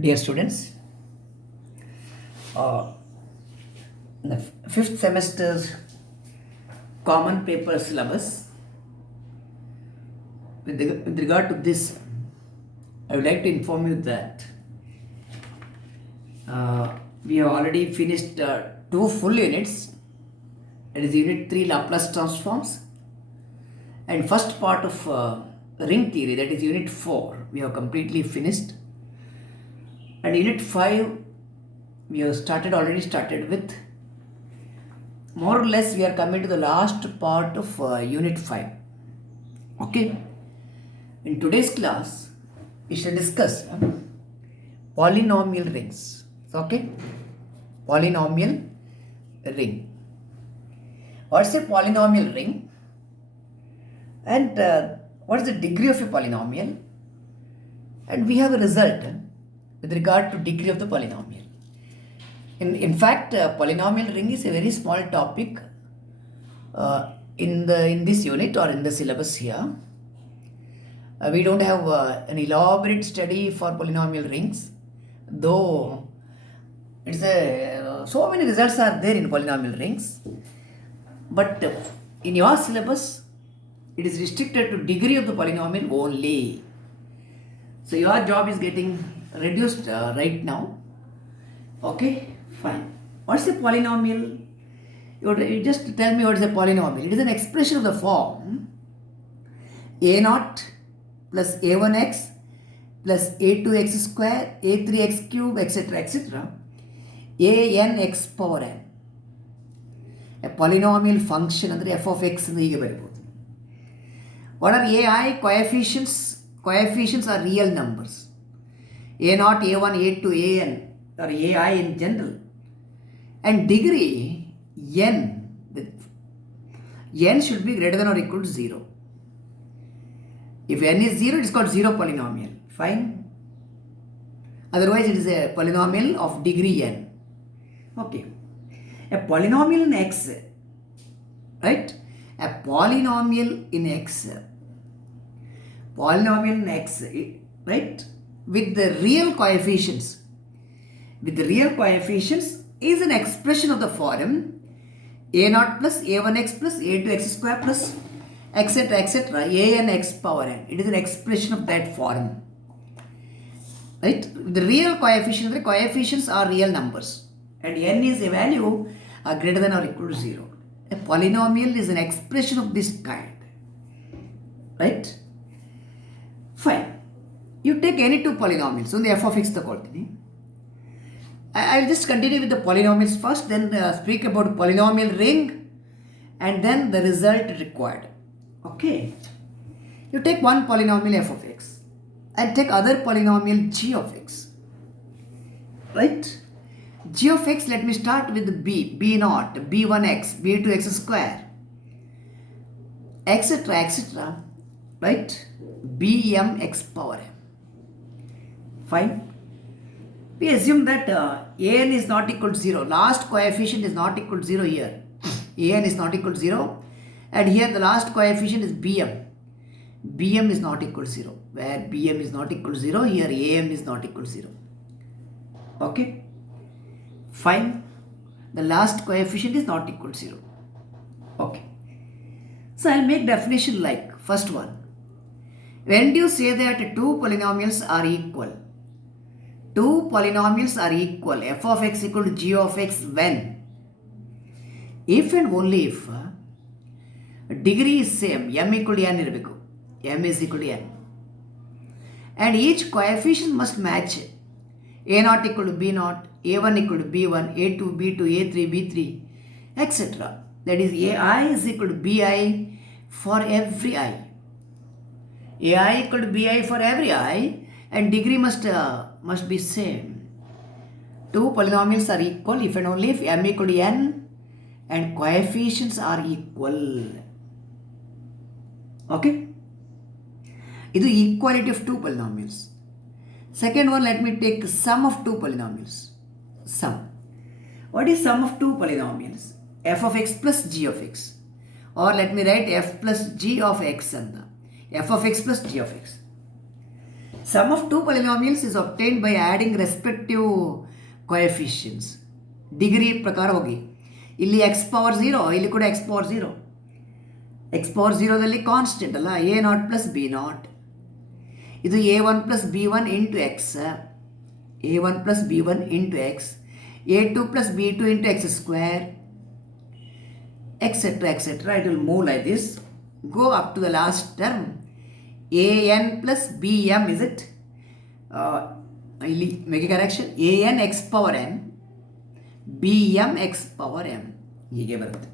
Dear students, uh, the fifth semester's common paper syllabus, with regard to this, I would like to inform you that we have already finished two full units. It is Unit 3 Laplace transforms and first part of ring theory, that is Unit 4, we have completely finished. And Unit 5, we have already started with. More or less, we are coming to the last part of Unit 5. Okay. In today's class, we shall discuss polynomial rings. Okay. Polynomial ring. What's a polynomial ring? And what is the degree of a polynomial? And we have a result with regard to degree of the polynomial. In fact, polynomial ring is a very small topic in this unit or in the syllabus here. We don't have an elaborate study for polynomial rings, though it's so many results are there in polynomial rings. But in your syllabus, it is restricted to degree of the polynomial only. So your job is getting reduced right now. Okay, fine. What's a polynomial? You just tell me what is a polynomial. It is an expression of the form a0 plus a1x plus a2x square, a3x cube, etc., etc., anx power n. A polynomial function under f of x in the variable. What are ai? Coefficients. Coefficients are real numbers. a0, a1, a2, an or ai in general. And degree n, n should be greater than or equal to 0. If n is 0, it is called 0 polynomial. Fine. Otherwise, it is a polynomial of degree n. Okay. A polynomial in x, right? A polynomial in x. Polynomial in x, right? With the real coefficients. With the real coefficients is an expression of the form a0 plus a1x plus a2x square plus etc., etc., anx power n. It is an expression of that form. Right? The real coefficients are real numbers. And n is a value greater than or equal to 0. A polynomial is an expression of this kind. Right? Fine. You take any two polynomials. So the f of x the quality. I'll just continue with the polynomials first, then speak about polynomial ring and then the result required. Okay. You take one polynomial f of x and take other polynomial g of x. Right? G of x, let me start with b, b0, b1x, b2x square, etc., etc., right? bmx power m. Fine. We assume that an is not equal to 0. Last coefficient is not equal to 0 here. An is not equal to 0. And here the last coefficient is bm. Bm is not equal to 0. Where bm is not equal to 0, here am is not equal to 0. Okay. Fine. The last coefficient is not equal to 0. Okay. So I'll make definition like first one. When do you say that two polynomials are equal? Two polynomials are equal. F of x equal to g of x when? If and only if degree is same. M equal to n irbeku. M is equal to n. And each coefficient must match. A0 equal to b0, a1 equal to b1, a2, b2, a3, b3, etc. That is ai is equal to bi for every I. ai equal to bi for every I and degree must be same. Two polynomials are equal if and only if m equal to n and coefficients are equal. Okay? This is equality of two polynomials. Second one, let me take sum of two polynomials. Sum. What is sum of two polynomials? F of x plus g of x. Or let me write f plus g of x and f of x plus g of x. Sum of two polynomials is obtained by adding respective coefficients. Degree ಪ್ರಕಾರ ಹೋಗಿ ಇಲ್ಲಿ x power 0, ಇಲ್ಲಿ ಕೂಡ x power 0. X power 0ದಲ್ಲಿ constant ಅಲ್ಲ, a not plus b not. ಇದು a one plus b one into x, a one plus b one into x, a two plus b two into x square, etc. etc. It will move like this. Go up to the last term. an plus bm, is it? Make a correction. an x power n, bm x power m. ಹೀಗೆ ಬರುತ್ತೆ.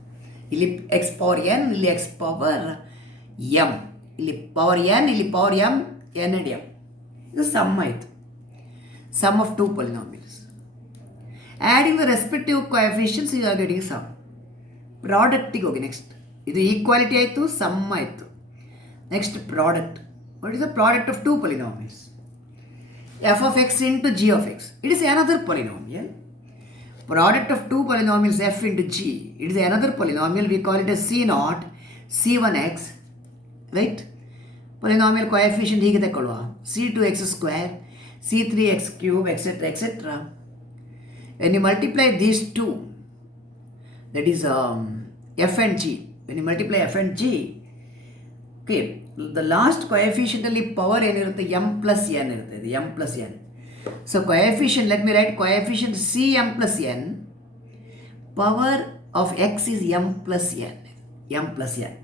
ಇಲ್ಲಿ x power n, ಇಲ್ಲಿ x power m, ಇಲ್ಲಿ power n, ಇಲ್ಲಿ power m, n and m. ಇದು sum ಆಯಿತು. Sum of two polynomials. Adding the respective coefficients you are getting sum. ಪ್ರಾಡಕ್ಟಿಗೆ ಹೋಗಿ ನೆಕ್ಸ್ಟ್. ಇದು ಈಕ್ವಾಲಿಟಿ ಆಯಿತು, ಸಮ್ ಆಯಿತು. Next product. What is the product of two polynomials? F of x into g of x. It is another polynomial. Product of two polynomials f into g, it is another polynomial. We call it as c naught c1x, right? Polynomial coefficient ಹೀಗೆ ತಗೊಳ್ಳುವ, c2x square, c3x cube, etc. etc. When you multiply these two, that is f and g. When you multiply f and g, okay, the last coefficient ಅಲ್ಲಿ power ಏನಿರುತ್ತೆ, m plus n ಇರುತ್ತೆ. ಇದು m plus n. So coefficient, let me write coefficient cm plus n, power of x is m plus n, m plus n,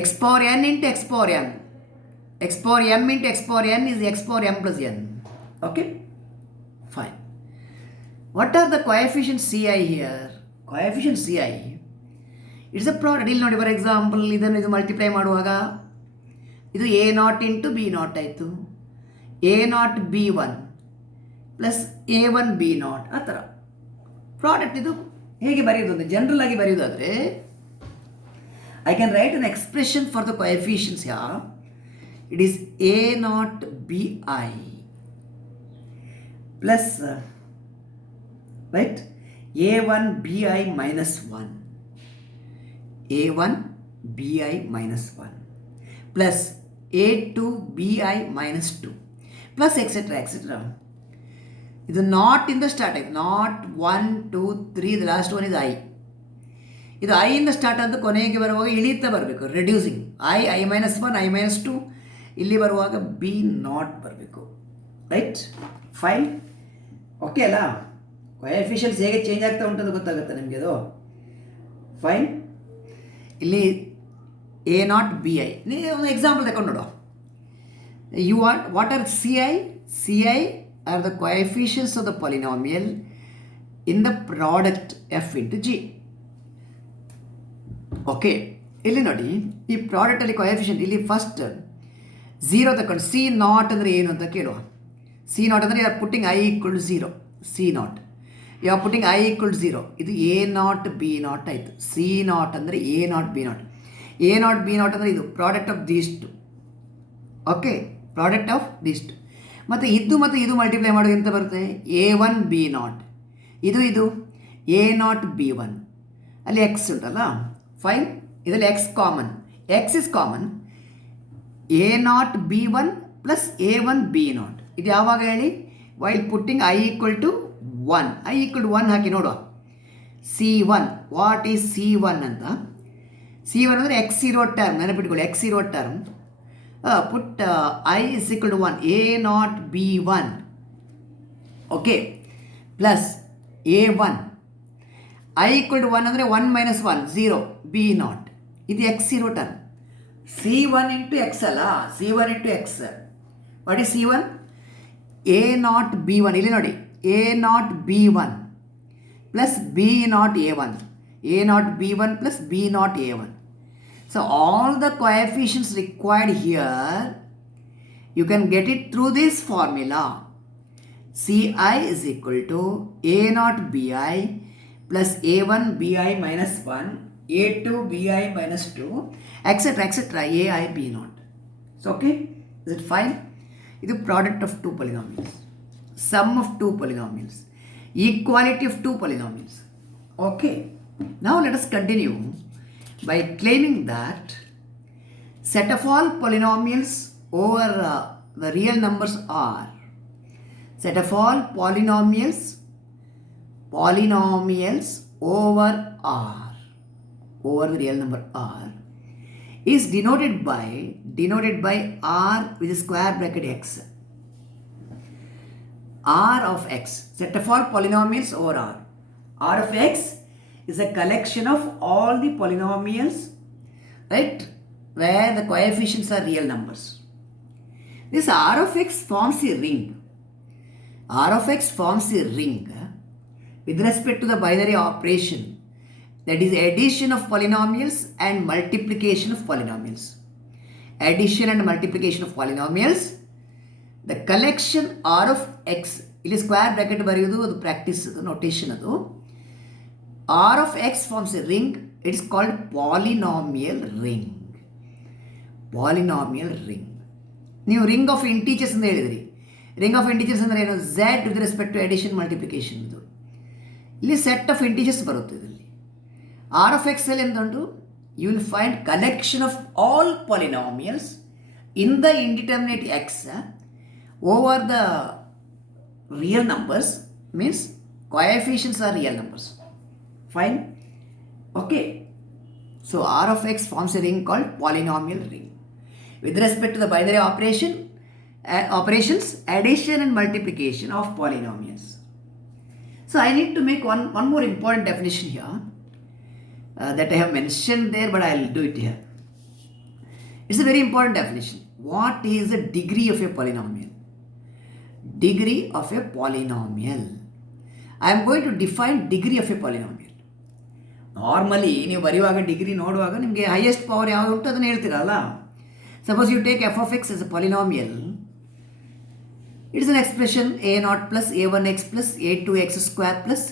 x power n into x power m, x power m into x power n is x power m plus n. Okay, fine. What are the coefficients ci here? Coefficient ci, it's a product. ಇಲ್ಲಿ ನೋಡಿ, for example, ಇದನ್ನು multiply ಮಾಡುವಾಗ ಇದು a not into b not ಆಯಿತು, a not B one plus A one B not. ಆ ಥರ product. ಇದು ಹೇಗೆ ಬರೆಯೋದು ಅಂದರೆ, ಜನರಲ್ ಆಗಿ ಬರೆಯೋದಾದರೆ I can write an expression for the coefficients. Yeah it is a not b i plus right a one b i minus one, a one b i minus one plus a two b i minus two plus etcetera etcetera. ಇದು not ಇಂದ start ಆಯಿತು. Not 1 2 3, the last one is I. ಇದು I ಇಂದ start ಆದ ಕೊನೆಗೆ ಬರುವಾಗ ಇಳೀತಾ ಬರಬೇಕು, reducing. I minus one, I minus to, ಇಲ್ಲಿ ಬರುವಾಗ ಬಿ ನಾಟ್ ಬರಬೇಕು. Right, fine. ಓಕೆ ಅಲ್ಲ? ಕೋಎಫಿಷಿಯನ್ಸ್ ಹೇಗೆ ಚೇಂಜ್ ಆಗ್ತಾ ಉಂಟು ಗೊತ್ತಾಗುತ್ತೆ ನಿಮಗೆ ಅದು. ಫೈನ್. ಇಲ್ಲಿ ಎ ನಾಟ್ ಬಿ ಐ. ನೀವು ಒಂದು ಎಕ್ಸಾಂಪಲ್ ತಗೊಂಡು ನೋಡುವ. You want, what are ci? Ci are the coefficients of the polynomial in the product f into g. Okay, ಇಲ್ಲಿ ನೋಡಿ, ಈ ಪ್ರಾಡಕ್ಟಲ್ಲಿ ಕೋಎಫಿಷಿಯಂಟ್ ಇಲ್ಲಿ ಫಸ್ಟ್ 0 ತಗೊಂಡು ಸಿ ನಾಟ್ ಅಂದರೆ ಏನು ಅಂತ ಕೇಳುವ. ಸಿ ನಾಟ್ ಅಂದರೆ you are putting I equal 0. C not you are putting I equal 0. ಇದು ಎ ನಾಟ್ ಬಿ ನಾಟ್ ಆಯಿತು. ಸಿ ನಾಟ್ ಅಂದರೆ A not B not. A not B not ಅಂದರೆ ಇದು product of these two. Okay, product of these two. ಮತ್ತು ಇದು multiply ಮಾಡೋದು ಎಂತ ಬರುತ್ತೆ? A one B not. ಇದು ಎ ನಾಟ್ ಬಿ ಒನ್. ಅಲ್ಲಿ ಎಕ್ಸ್ ಉಂಟಲ್ಲ, ಫೈನ್. ಇದರಲ್ಲಿ X common, X is common. A not B one plus A one B not. ಇದು ಯಾವಾಗ ಹೇಳಿ? While putting I equal to 1. I equal to 1 ಹಾಕಿ ನೋಡುವ. C one, what is C one ಅಂತ? C one ಅಂದರೆ X ಇರೋ term, ನೆನಪಿಟ್ಕೊಳ್ಳಿ, X ಇರೋ term. Put I is equal to 1, A naught B1, okay, plus A1. I equal to 1 ಅಂದರೆ 1 minus 1, 0, B naught. ಇದು x ಇರೋ ಟರ್ಮ್. C1 into x ಅಲ್ಲ, C1 into x. What is C1? A naught B1. ಇಲ್ಲಿ ನೋಡಿ, A naught B1 plus B naught A1. A naught B1 plus B naught A1. So all the coefficients required here, you can get it through this formula. Ci is equal to A naught Bi plus A1 Bi minus 1, A2 Bi minus 2, etc. etc. Ai B naught. So okay, is it fine? This is the product of two polynomials, sum of two polynomials, equality of two polynomials. Okay, now let us continue by claiming that set of all polynomials over the real numbers are set of all polynomials over R, over the real number R, is denoted by R with a square bracket X. R of X, set of all polynomials over R. R of X is a collection of all the polynomials, right, where the coefficients are real numbers. This R of X forms a ring. R of X forms a ring with respect to the binary operation, that is addition of polynomials and multiplication of polynomials. Addition and multiplication of polynomials. The collection R of X, ಇಲ್ಲಿ square bracket ಬರೆಯೋದು ಅದು practice notation ಅದು. R of X forms a ring. It is called polynomial ring. Polynomial ring. ನೀವು ring of integers ಅಂತ ಹೇಳಿದ್ರಿ. Ring of integers ಅಂದರೆ ಏನು? Z with respect to addition multiplication. ಇದು ಇಲ್ಲಿ ಸೆಟ್ ಆಫ್ ಇಂಟೀಜರ್ಸ್ ಬರುತ್ತೆ. ಇದರಲ್ಲಿ R of X ಅಲ್ಲಿ ಎಂದುಂಟು, you will find collection of all polynomials in the indeterminate X over the real numbers, means coefficients are real numbers. Fine. Okay. So R of X forms a ring called polynomial ring with respect to the binary operations, addition and multiplication of polynomials. So I need to make one more important definition here that I have mentioned there, but I will do it here. It's a very important definition. What is the degree of a polynomial? Degree of a polynomial. I am going to define degree of a polynomial. Normally, ನೀವು ಬರೆಯುವಾಗ degree ನೋಡುವಾಗ ನಿಮಗೆ highest power ಯಾವುದು ಉಂಟು ಅದನ್ನು ಹೇಳ್ತೀರಲ್ಲ. Suppose you take f of x as a polynomial. It is an expression a0 plus a1x plus a2x square plus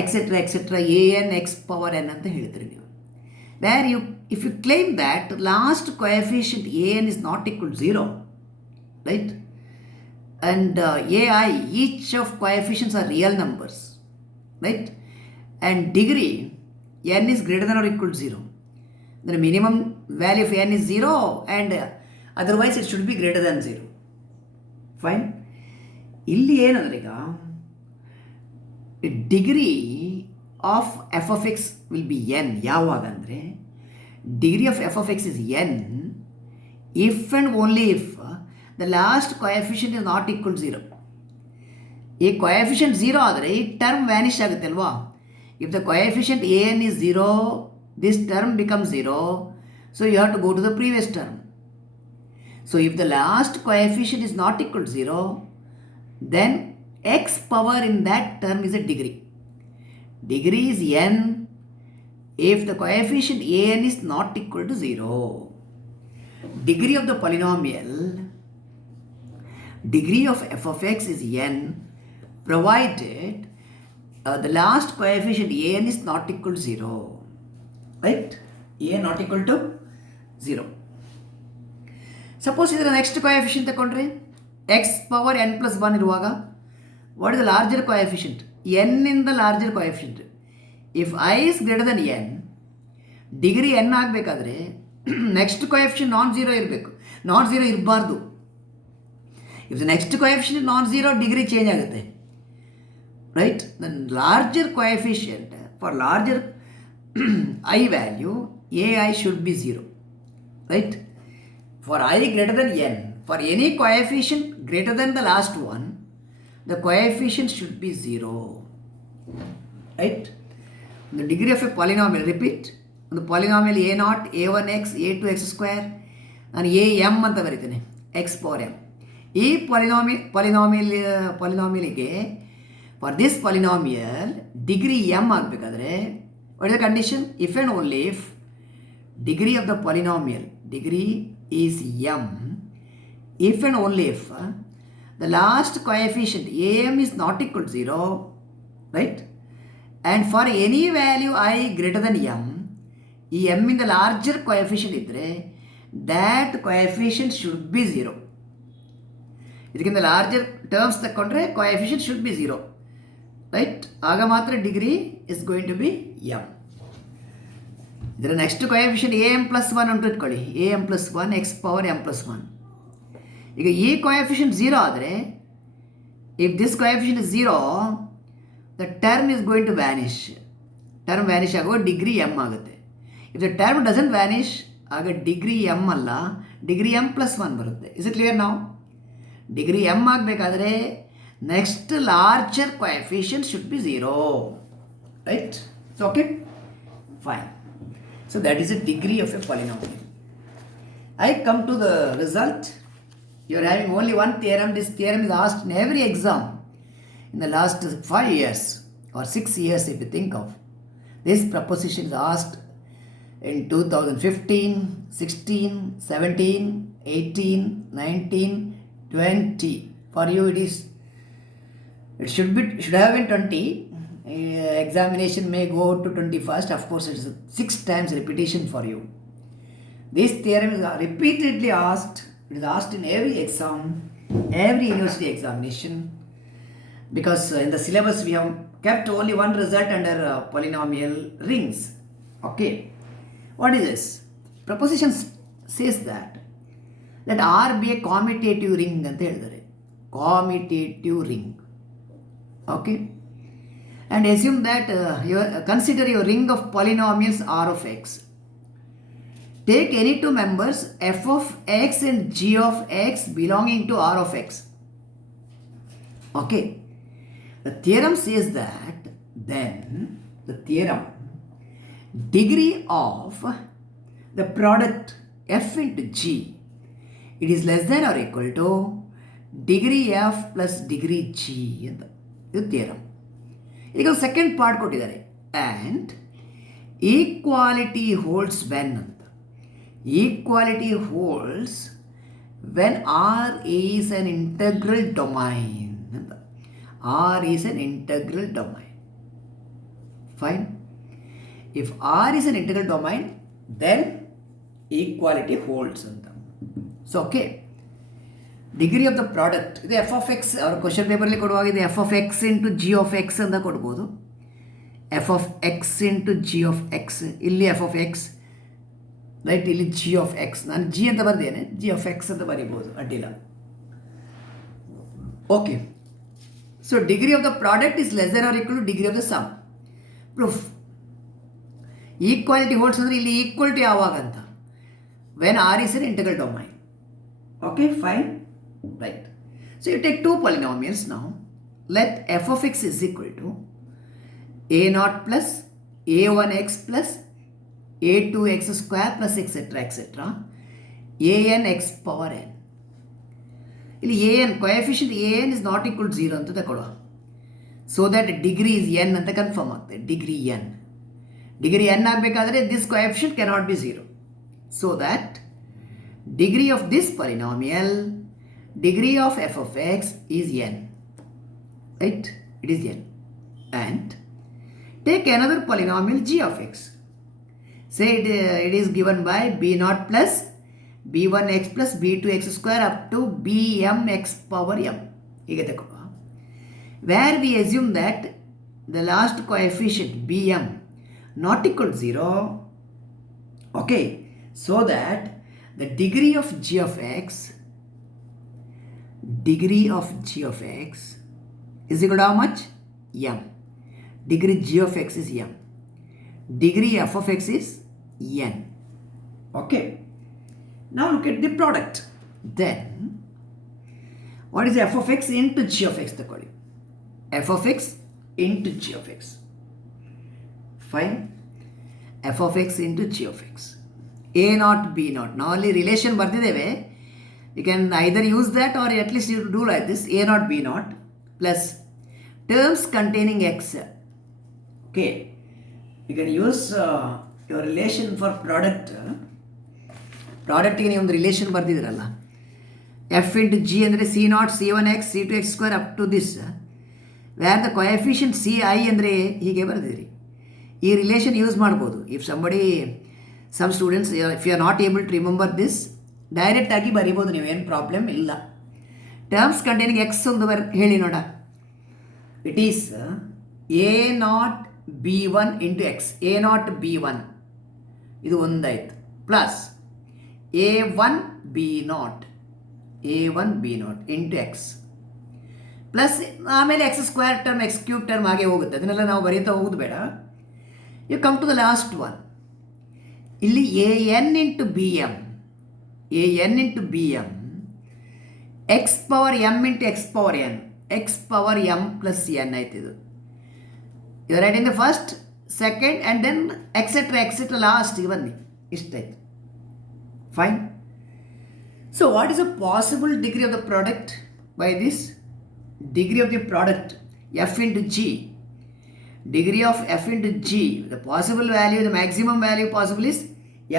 etc. an x power n ಅಂತ ಹೇಳ್ತೀರಿ ನೀವು. Where if you claim that last coefficient an is not equal to 0, right? And ai, each of coefficients are real numbers, right? And degree n is greater than or equal to 0. The minimum value of n is 0 and otherwise it should be greater than 0. Fine. ಇಲ್ಲಿ ಏನಂದ್ರೆ ಈಗ degree of F of X will be N. ಯಾವಾಗ ಅಂದರೆ degree of F of X is N if and only if the last coefficient is not equal to 0. ಈ coefficient 0 ಆದರೆ ಈ term vanish ಆಗುತ್ತೆ ಅಲ್ವಾ. If the coefficient A N is 0, this term becomes 0, so you have to go to the previous term. So if the last coefficient is not equal to 0, then x power in that term is a degree. Degree is n if the coefficient an is not equal to 0. Degree of the polynomial, degree of f of x is n provided the last coefficient an is not equal to 0. Right? an not equal to 0. Suppose ಇದರ next coefficient ತಗೊಂಡ್ರೆ x power n plus 1 ಇರುವಾಗ what is the larger coefficient? N in the larger coefficient. If i is greater than n, degree n ಆಗಬೇಕಾದ್ರೆ next coefficient non zero ಇರಬೇಕು, non zero ಇರಬಾರ್ದು. If the next coefficient non zero, degree change ಆಗುತ್ತೆ, right? The larger coefficient for larger i value a i should be 0, right? For I greater than n, for any coefficient greater than the last one, the coefficient should be 0. Right? The degree of a polynomial, repeat, the polynomial a0, a1x, a2x square, and am ಅಂತ ಬರೀತೇನೆ, x power m. ಈ ಪಾಲಿನಾಮಿಯಲ್ಗೆ for this polynomial degree m ಆಗಬೇಕಾದ್ರೆ what is the condition? If and only if degree of the polynomial, degree is m if and only if the last coefficient am is not equal to 0, right? And for any value I greater than m, ಈ m in the larger coefficient ಇದ್ದರೆ that coefficient should be 0. ಇದಕ್ಕಿಂತ larger terms ತಗೊಂಡ್ರೆ coefficient should be 0, right? ಆಗ ಮಾತ್ರ degree is going to be m. ಇದರ next coefficient A M plus 1 ಅಂತ ಇಟ್ಕೊಳ್ಳಿ. A M plus 1 X power m plus 1. ಈಗ ಈ coefficient 0 ಆದರೆ, if this coefficient is 0, the term is going to vanish. Term vanish ಆಗುವ degree m ಆಗುತ್ತೆ. If the term doesn't vanish, ಆಗ degree m ಅಲ್ಲ, degree m plus 1 ಬರುತ್ತೆ. Is it clear now? Degree m ಆಗಬೇಕಾದ್ರೆ next larger coefficient should be 0. Right? So, okay? Fine. So, that is the degree of a polynomial. I come to the result. You are having only one theorem. This theorem is asked in every exam in the last 5 years or 6 years if you think of. This proposition is asked in 2015, 16, 17, 18, 19, 20. For you it should have been 20. Examination may go to 21st. Of course, it is 6 times repetition for you. This theorem is repeatedly asked. It is asked in every exam, every university examination, because in the syllabus we have kept only one result under polynomial rings. Okay, what is this? Proposition says that let R be a commutative ring anta helidare. Commutative ring. Okay, and assume that consider your ring of polynomials R of x. Take any two members f of x and g of x belonging to R of x. Okay. The theorem says that then the theorem degree of the product f into g, it is less than or equal to degree f plus degree g. The theorem. ಈಗ second part ಕೊಟ್ಟಿದ್ದಾರೆ. And equality holds when ಅಂತ. Equality holds when R is an integral domain. R is an integral domain. Fine. If R is an integral domain, then equality holds. So, okay. Degree of the product. This f of x, our question paper li koduvaga ಇದು f of x into g of x ಅಂತ ಕೊಡಬಹುದು. f of x into g of x. ಇಲ್ಲಿ f of x. Right, ಇಲ್ಲಿ G of X ನಾನು G ಅಂತ ಬರ್ದೇನೆ, G of X ಅಂತ ಬರೀಬೋದು, ಅಡ್ಡಿಲ್ಲ. Okay, so degree of the product is less than or equal to degree of the sum. Proof. Equality holds ಅಂದರೆ ಇಲ್ಲಿ ಈಕ್ವಾಲಿಟಿ ಯಾವಾಗ ಅಂತ, when R is an integral domain. Okay, fine, right. So you take two polynomials now. Let F of X is equal to A not plus A one X plus a2x square plus etc. an x power n. ಇಲ್ಲಿ an coefficient an is not equal to 0 ಅಂತ ತಗೊಳ್ಳುವ. So that degree is n ಅಂತ confirm ಆಗ್ತದೆ. Degree n ಆಗಬೇಕಾದ್ರೆ this coefficient cannot be 0. So that degree of this polynomial, degree of f of x is n. Right? It is n. And take another polynomial g of x. Say it is given by b0 plus b1x plus b2x square up to bmx power m. Where we assume that the last coefficient bm not equal to 0. Okay, so that the degree of g of x is equal to how much? M. Degree g of x is m. Degree f of x is n. Okay. Now look at the product. Then what is f of x into g of x? F of x into g of x. Fine. F of x into g of x. A naught b naught. Now only relation ಬರ್ತಿದ್ದೇವೆ. You can either use that or at least you do like this. A naught b naught plus terms containing x. Okay. You can use your relation for product. ಪ್ರಾಡಕ್ಟಿಗೆ ನೀವು ಒಂದು relation ಬರ್ತಿದ್ದೀರಲ್ಲ, f into g ಅಂದರೆ c not c one x c two x square up to this, where the coefficient c i ಅಂದರೆ ಹೀಗೆ ಬರ್ದಿರಿ. ಈ relation use ಮಾಡ್ಬೋದು. If some students if you are not able to remember this, ಡೈರೆಕ್ಟಾಗಿ ಬರಿಬೋದು, ನೀವೇನು problem ಇಲ್ಲ. Terms containing X ಒಂದು ಹೇಳಿ ನೋಡ. It is a not B one into x, a not B one ಇದು ಒಂದಾಯ್ತು, plus A one B not a1 b0 into x plus ಆಮೇಲೆ x square term x cube term ಹಾಗೆ ಹೋಗುತ್ತೆ, ಅದನ್ನೆಲ್ಲ ನಾವು ಬರೀತಾ ಹೋಗೋದು ಬೇಡ. You come to the last one. ಇಲ್ಲಿ a n into b m x power m into x power m plus n ಆಯ್ತಿದು. You write in the first, second and then etcetera ಲಾಸ್ಟಿಗೆ ಬನ್ನಿ. ಇಷ್ಟಾಯ್ತು. Fine. So what is a possible degree of the product by this? Degree of the product f into g, degree of f into g, the possible value, the maximum value possible is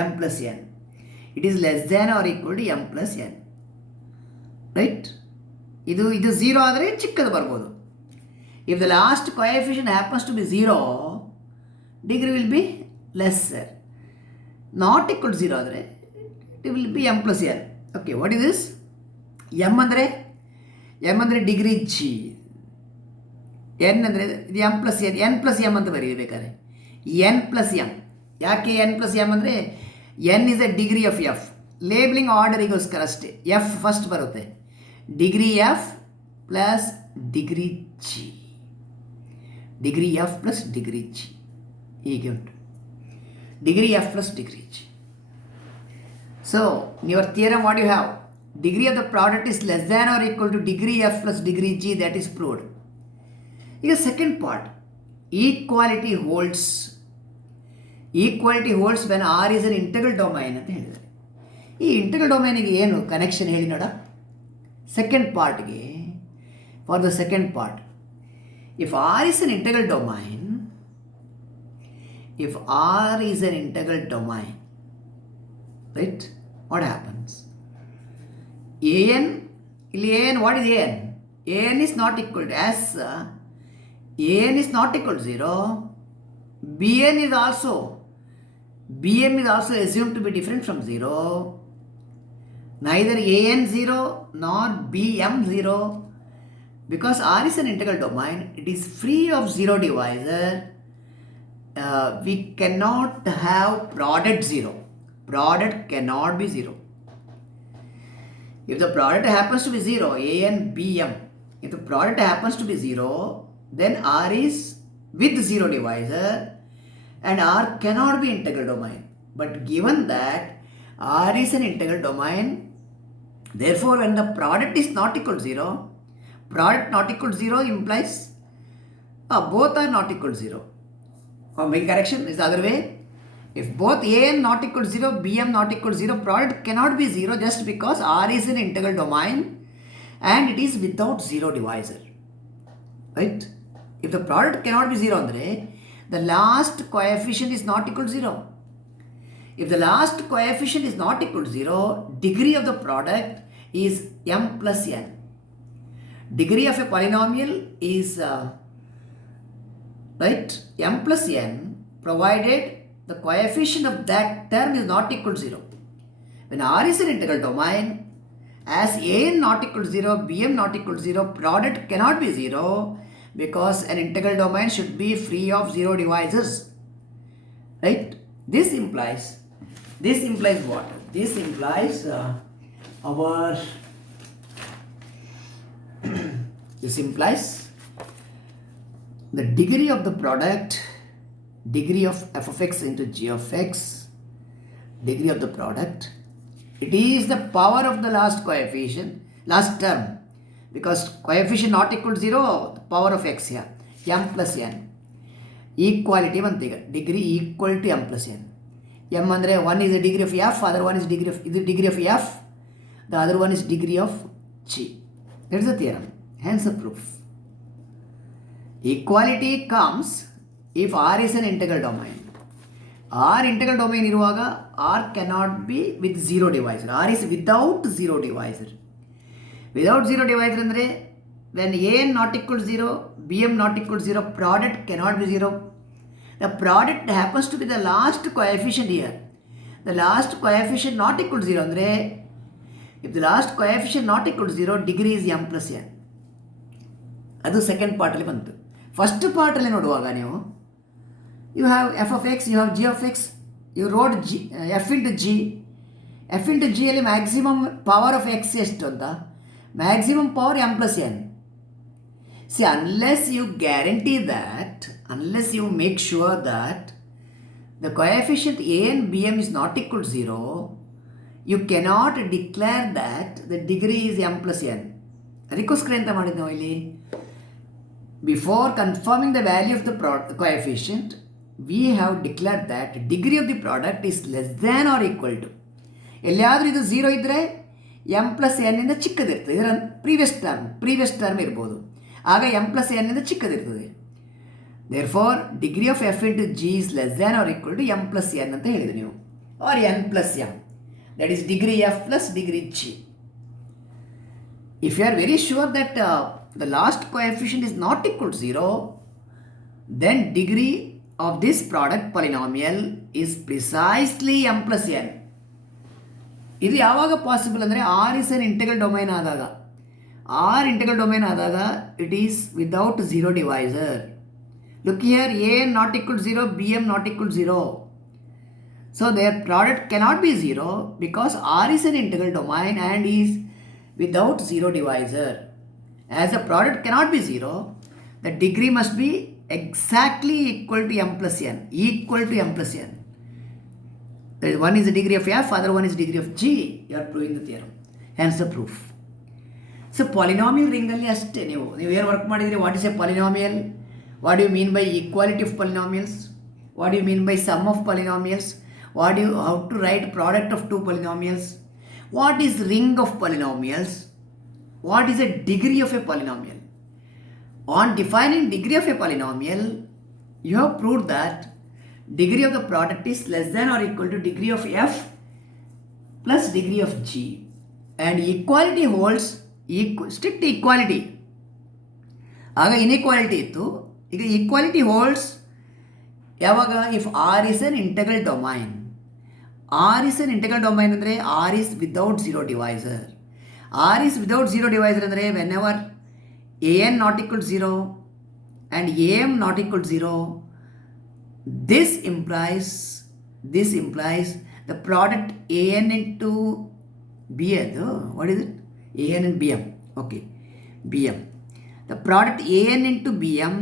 m plus n. It is less than or equal to m plus n, right? ಇದು 0 ಆದರೆ ಚಿಕ್ಕದು ಬರ್ಬೋದು. If the last coefficient happens to be 0, degree will be lesser. Not equal to 0 ಆದರೆ it will be m plus n. Okay, what is this? m ಅಂದರೆ degree g, n ಅಂದರೆ ಇದು m plus n plus m ಅಂತ ಬರೀಬೇಕಾದ್ರೆ n plus m. ಯಾಕೆ n plus m ಅಂದರೆ n is a degree of f. Labeling ಆರ್ಡರಿಗೋಸ್ಕರ ಅಷ್ಟೇ. F first ಬರುತ್ತೆ. Degree f plus degree g, degree f plus degree g ಹೀಗೆ ಉಂಟು. Degree f plus degree g. So your theorem what you have? Degree of the product is less than or equal to degree f plus degree g, that is proved. ಈಗ second part, equality holds when r is an integral domain ಅಂತ ಹೇಳಿದ್ದಾರೆ. ಈ integral ಡೊಮೈನಿಗೆ ಏನು connection ಹೇಳಿ ನೋಡ. Second ಪಾರ್ಟ್ಗೆ, for the second part, if r is an integral domain, right, what happens? an, ಇಲ್ಲಿ an, what is an? an is not equal to as an is not equal to 0. bm is also assumed to be different from 0. Neither an 0 nor bm 0, because r is an integral domain. It is free of zero divisor. We cannot have product 0. Product cannot be 0. If the product happens to be 0, an, bm, if the product happens to be 0, then r is with zero divisor and r cannot be integral domain. But given that r is an integral domain, therefore when the product is not equal to 0, product not equal to 0 implies both are not equal to 0. Or make correction is the other way. If both an not equal to 0, bm not equal to 0, product cannot be 0 just because r is an integral domain and it is without zero divisor, right? If the product cannot be 0 andre, the last coefficient is not equal to 0. If the last coefficient is not equal to 0, degree of the product is m plus n. Degree of a polynomial is right, m plus n, provided the coefficient of that term is not equal to 0. When r is an integral domain, as an not equal to 0, bm not equal to 0, product cannot be 0 because an integral domain should be free of zero divisors, right? This implies what? This implies this implies the degree of the product, degree of f of x into g of x, degree of the product, it is the power of the last coefficient, last term, because coefficient not equal to 0, the power of x here, m plus n. Equality bantiga, degree equal to m plus n. m andre one is the degree of f, other one is degree of f, the other one is degree of g. That is the theorem, hence the proof. Equality comes if r is an integral domain. r integral domain iruvaga r cannot be with zero divisor. r is without zero divisor. Without zero divisor andre when an not equal to 0, bm not equal to 0, product cannot be 0. The product happens to be the last coefficient here. The last coefficient not equal to 0 andre, if the last coefficient not equal to 0, degree is m plus n. ಅದು second ಪಾರ್ಟಲ್ಲಿ ಬಂತು. First ಪಾರ್ಟಲ್ಲಿ ನೋಡುವಾಗ ನೀವು you have f of x, you have g of x, you wrote f into g, F into ಜಿಯಲ್ಲಿ maximum power of X ಎಷ್ಟು ಅಂತ, maximum power m plus N. See, unless you guarantee that, unless you make sure that the coefficient a and bm is not equal to 0, you cannot declare that the degree is m plus n. ಅದಕ್ಕೋಸ್ಕರ ಎಂತ ಮಾಡಿದ್ದು ನಾವು ಇಲ್ಲಿ, before confirming the value of the coefficient, we have declared that degree of the product is less than or equal to. ಎಲ್ಲಿಯಾದರೂ ಇದು 0 ಇದ್ದರೆ M plus ಎನ್ನಿಂದ ಚಿಕ್ಕದಿರ್ತದೆ. ಇದರ ಪ್ರೀವಿಯಸ್ ಟರ್ಮ್ ಇರ್ಬೋದು, ಆಗ ಎಮ್ ಪ್ಲಸ್ ಎನ್ನಿಂದ ಚಿಕ್ಕದಿರ್ತದೆ. Therefore degree of f into g is less than or equal to m plus n ಅಂತ ಹೇಳಿದ್ರಿ ನೀವು, or n plus m, that is degree f plus degree g. If you are very sure that the last coefficient is not equal to 0, then degree of this product polynomial is precisely m plus n. ಇದು ಯಾವಾಗ possible ಅಂದರೆ R is an integral domain ಆದಾಗ. R integral domain ಆದಾಗ it is without zero divisor. Look here, A not equal 0, B M not equal 0. So their product cannot be 0 because R is an integral domain and is without zero divisor. As a product cannot be 0, the degree must be exactly equal to m plus n, equal to m plus n. One is the degree of f, other one is degree of g. You are proving the theorem, hence the proof. So polynomial ring alli ashte ನೀವು ಏನು work ಮಾಡಿದ್ರಿ, what is a polynomial, what do you mean by equality of polynomials, what do you mean by sum of polynomials, how to write product of two polynomials, what is ring of polynomials, what is a degree of a polynomial. On defining degree of a polynomial, you have proved that degree of the product is less than or equal to degree of f plus degree of g, and equality holds strict equality. ಆಗ inequality ಇತ್ತು, ಈಗ equality holds ಯಾವಾಗ, if R is an integral domain. R is an integral domain ಅಂದರೆ R is without zero divisor. R is without zero divisor ಅಂದರೆ whenever an not equal to 0 and am not equal to 0, this implies the product an into bn, what is it, an and bm, okay, bm, the product an into bm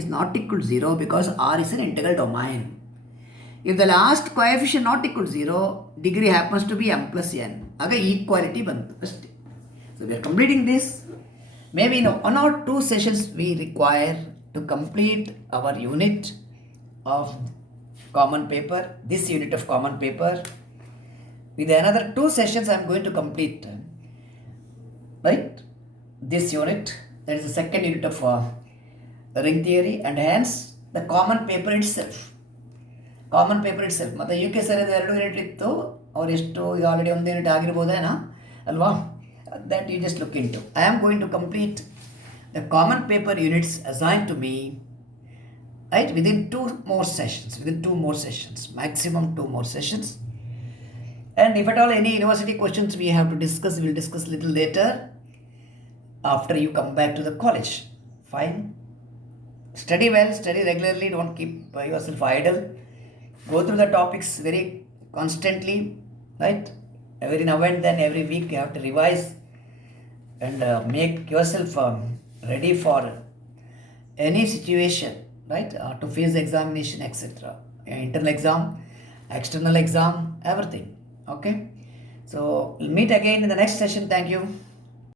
is not equal to 0 because r is an integral domain. If the last coefficient not equal to 0, degree happens to be m plus n, ಆಗ equality ಬಂತು ಅಷ್ಟೇ. So we are completing this. Maybe in 1 or 2 sessions we require to complete our unit of common paper, this unit of common paper. With another 2 sessions I am going to complete, right, this unit, that is the second unit of ring theory, and hence the common paper itself. ಮತ್ತು U K sir 2 unit ಇತ್ತು, ಅವ್ರು ಎಷ್ಟು ಈಗ already 1 unit ಆಗಿರ್ಬೋದೇನಾ ಅಲ್ವಾ, that you just look into. I am going to complete the common paper units assigned to me, right, within 2 more sessions, maximum 2 more sessions. And if at all any university questions we have to discuss, we will discuss little later after you come back to the college. Fine. Study well, study regularly, don't keep yourself idle. Go through the topics very constantly, right? Every now and then, every week you have to revise and make yourself ready for any situation, right, to face the examination, etc. Internal exam, external exam, everything. Okay, so we'll meet again in the next session. Thank you.